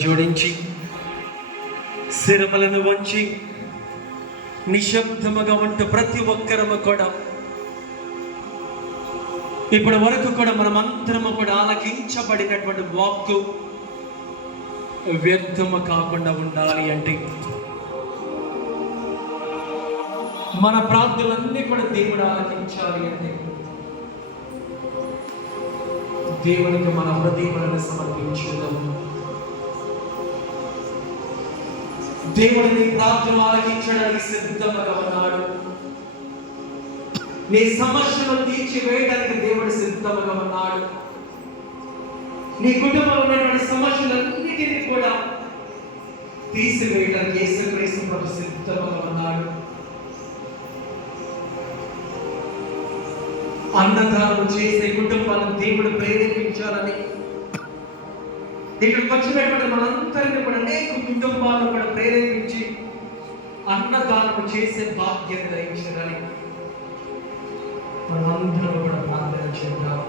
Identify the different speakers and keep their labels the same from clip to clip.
Speaker 1: జోడించి శిరమలను వంచి నిశ్శబ్దముగా ఉంటూ ప్రతి ఒక్కరము కూడా. ఇప్పటి వరకు కూడా మనమంతరము కూడా ఆలకించబడినటువంటి వాక్కు వ్యర్థము కాకుండా ఉండాలి అంటే మన ప్రార్థనలన్నీ కూడా దేవుడు ఆలకించాలి అంటే దేవునికి మన హృదయములను సమర్పించుదాము. దేవుడిని ప్రార్థన ఆలకించడానికి సిద్ధంగా ఉన్నాడు. నీ సమస్యను తీర్చివేయడానికి దేవుడు సిద్ధంగా ఉన్నాడు. నీ కుటుంబంలో ఉన్నటువంటి సమస్యలన్నిటినీ కూడా తీసివేయడానికి యేసుక్రీస్తు ప్రభు సిద్ధంగా ఉన్నాడు. అన్నదానం చేసే కుటుంబాలను దేవుడు ప్రేరేపించాలని ఇక్కడికి వచ్చినటువంటి మనందరినీ కూడా అనేక కుటుంబాలను కూడా ప్రేరేపించి అన్నదానం చేసే బాధ్యత గ్రహించాలని మనందరం కూడా ప్రార్థన చేద్దాం.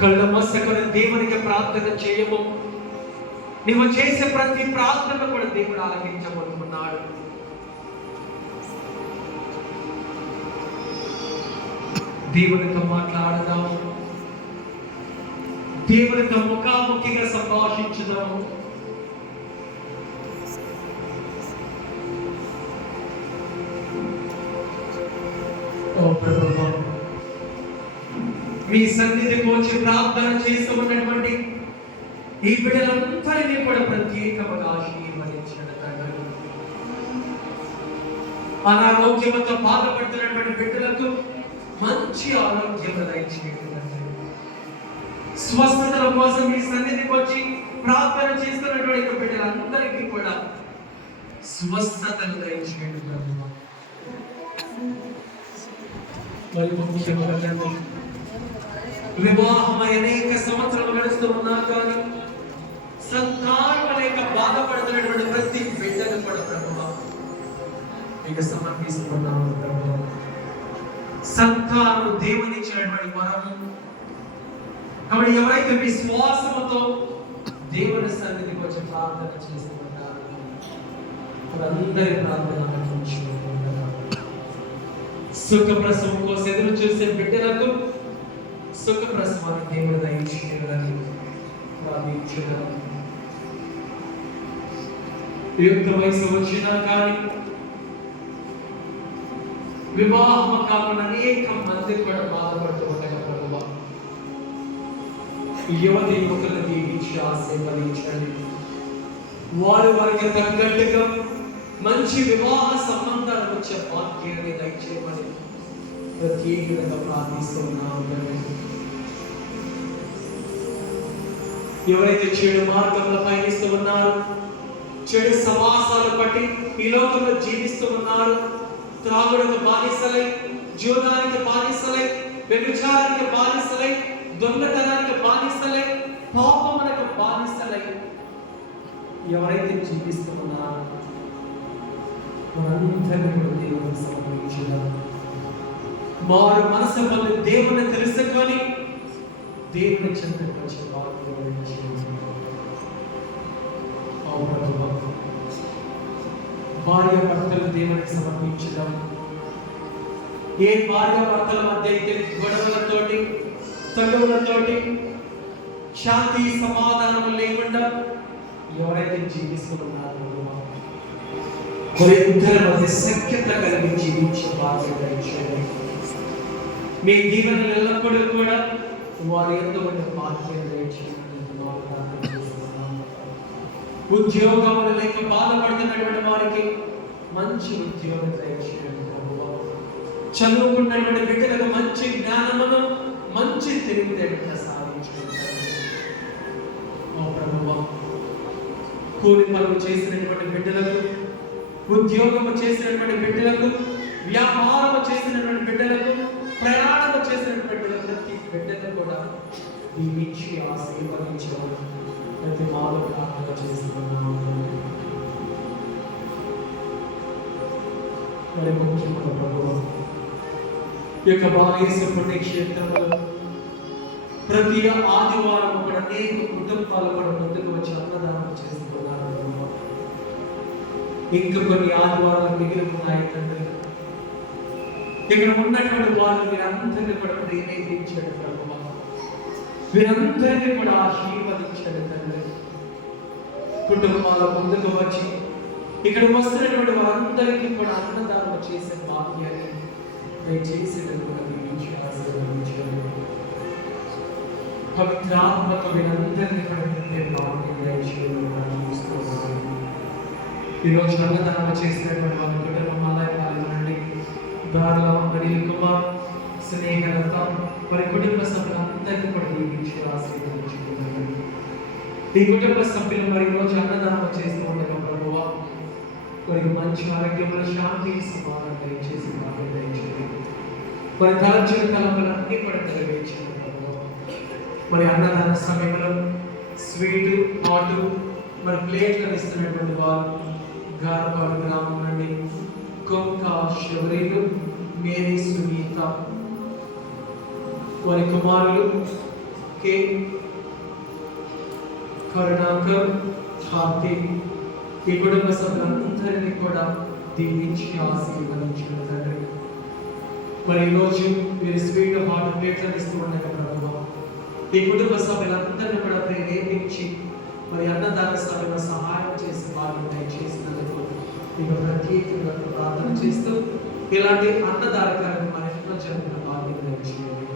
Speaker 1: కళ్ళ మసకను దేవునికి ప్రార్థన చేయము. నువ్వు చేసే ప్రతి ప్రార్థన కూడా దేవుడు ఆలకించబోతున్నాడు. దేవునితో మాట్లాడదాము దేవునితో ముఖాముఖిగా సంభాషించుదాము. మీ సన్నిధికి వచ్చి ప్రార్థన చేస్తూ ఉన్నటువంటి ఈ బిడ్డలందరినీ కూడా ప్రత్యేకముగా ఆశీర్వదించిన తండ్రి. అనారోగ్యముతో బాధపడుతున్నటువంటి బిడ్డలకు మంచి ఆరోగ్యం దయచేయండి స్వస్థతల కోసం మీ సన్నిధికి వచ్చి ప్రార్థన చేస్తున్నటువంటి బిడ్డలందరికీ కూడా స్వస్థతను దయచేయండి ప్రభు మరి ముఖ్యంగా వివాహమై అనేక సంవత్సరాలు గడుస్తూ ఉన్నా కానీ సంతానం అనేక బాధపడుతున్నటువంటి ప్రతి బిడ్డను కూడా ప్రభు మీకు సమర్పిస్తున్నాము ప్రభు సంతానం దేవునిచ్చినటువంటి వరము కాబట్టి ఎవరైతే విశ్వాసముతో దేవుని సన్నిధికి వచ్చి ప్రార్థన చేస్తున్నారో వారందరి ప్రార్థన సుఖ ప్రసవం కోసం ఎదురు చూసే బిడ్డలకు సుఖ ప్రసవాన్ని దేవుడు దయచేయాలని ప్రార్థించున్నాం యుక్త వయసు వచ్చినా కానీ వివాహం కాకుండా అనేక మంది కూడా బాధపడుతూ ఉంటాయి యువతి యువకులను దీవించి ఆశీర్వదించండి వారు వారికి తగ్గట్టుగా మంచి వివాహ సంబంధాలు వచ్చే భాగ్యాన్ని దయచేయమని ప్రత్యేకంగా ప్రార్థిస్తున్నాము ఎవరైతే చెడు మార్గంలో పయనిస్తూ ఉన్నారు చెడు సమాసాలు పట్టి ఈ లోకంలో జీవిస్తూ ఉన్నారు త్రాగుడుకు బానిసలై జూదానికి బానిసలై వ్యభిచారానికి బానిసలై దొంగతనానికి బానిసలై పాపమునకు బానిసలై ఎవరైతే జీవిస్తున్నారో కూడా దేవునికి సమర్పించుదాం వారు మనసు వల్ల దేవుని తెలుసుకొని దేవుని చెంతకు వచ్చే వారు భార్య భర్తలు దేవునికి సమర్పించడం ఏ భార్య భర్తల మధ్య అయితే గొడవలతోటి తగువులతోటి శాంతి సమాధానం లేకుండా ఎవరైతే జీవిస్తున్నారో? ఇద్దరి మధ్య సఖ్యత కలిగి జీవించే బాధ్యత మీ దీవెనలు ఎల్లప్పుడూ కూడా వారి ఎంతమంది బాధ్యత ఉద్యోగములు లేక బాధపడుతున్నటువంటి వారికి మంచి ఉద్యోగం దయచేయండి చదువుకున్నటువంటి బిడ్డలకు మంచి జ్ఞానమును మంచి తెలివితేటలు సాధించుకుంటారు ఓ ప్రభువా కూలి పనులు చేసినటువంటి బిడ్డలకు ఉద్యోగము చేసినటువంటి బిడ్డలకు వ్యాపారము చేసినటువంటి బిడ్డలకు ప్రయాణము చేసినటువంటి ప్రతి బిడ్డను కూడా దీవించి ఆశీర్వదించడం ప్రతి మాలో ప్రార్థన చేస్తున్నాము. మరి ముఖ్యమైన ప్రభువా యొక్క బాలేశ్వర పుణ్యక్షేత్రంలో ప్రతి ఆదివారం ఒక అనేక కుటుంబాల కూడా ముందుకు వచ్చి అన్నదానం చేస్తున్నారు ఇంకా కొన్ని ఆదివారాలు మిగిలి ఉన్నాయి తండ్రి. ఇక్కడ ఉన్నటువంటి వాళ్ళు మీరందరినీ కూడా ప్రేరేపించాడు ప్రభు వీరందరినీ కూడా ఆశీర్వదించాడు తండ్రి. కుటుంబాల ముందుకు వచ్చి ఇక్కడ వస్తున్నటువంటి వారందరికీ కూడా అన్నదానం చేసే భాగ్యాన్ని దయచేసి కూడా దీవించి ఆశీర్వదించాడు. పవిత్రాత్మక మీరందరినీ కూడా ఈరోజు అన్నదానం చేసినటువంటి వాళ్ళ కుటుంబం ఆలయాలు పాల్గొనండి దారిలో అనిల్ కుమార్ స్నేహలత వారి కుటుంబ సభ్యులందరికీ కూడా దీవించి ఆశీర్వదించుకున్నాను ఈ కుటుంబ సభ్యులు మరి ఈరోజు అన్నదానం చేస్తూ ఉండగా ప్రభువా మరి మంచి ఆరోగ్యంలో శాంతి సమాధానం దయచేసి మాకు దయచేయండి. మరి తలచిన తలపులన్నీ కూడా నెరవేర్చిన మరి అన్నదాన సమయంలో స్వీట్ హాటు మరి ప్లేట్లు ఇస్తున్నటువంటి వారు గారపాడు గ్రామం నుండి కొంక శబరీలు మేరీ సునీత వారి కుమారులు కే. కరుణాకర్ కార్తీక్ ఈ కుటుంబ సభ్యులందరినీ కూడా దీవించి ఆశీర్వదించిన తండ్రి. మరి ఈరోజు మీరు స్వీట్ హాట్ ప్లేట్లను ఇస్తూ ఉండగా ప్రభువా మీ కుటుంబ సభ్యులందరినీ కూడా ప్రేరేపించి మరి అన్నదాన సభలో సహాయం చేసి వాళ్ళు దయచేసినందుకు మీకు ప్రత్యేకంగా ప్రార్థన చేస్తూ ఇలాంటి అన్నదాన కార్యక్రమం జరిగిన భాగ్యం దయచేయండి.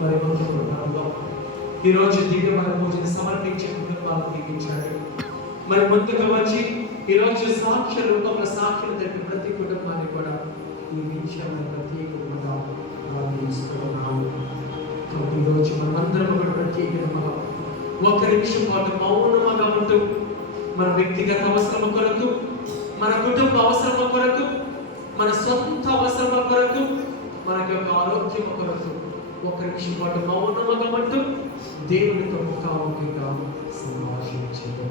Speaker 1: మరి ముందు ప్రభువా ఈరోజు దివ్య మన పూజను సమర్పించే కుటుంబాలు దీవించాడు. మరి ముందుకు వచ్చి ఈరోజు సాక్ష్య రూపంలో సాక్ష్యం తెలిపి ప్రతి కుటుంబాన్ని కూడా ఈ విషయాన్ని ప్రత్యేకంగా ప్రార్థిస్తున్నాము. ఈరోజు మనమందరం ఒక ప్రత్యేకంగా ఒక్క నిమిషం పాటు మౌనంగా ఉంటూ మన వ్యక్తిగత అవసరం కొరకు మన కుటుంబ అవసరం కొరకు మన సొంత అవసరం కొరకు మన యొక్క ఆరోగ్యం కొరకు ఒక నిమిషం పాటు మౌనంగా ఉంటూ దేవునితో ముఖాముఖిగా సంభాషించేది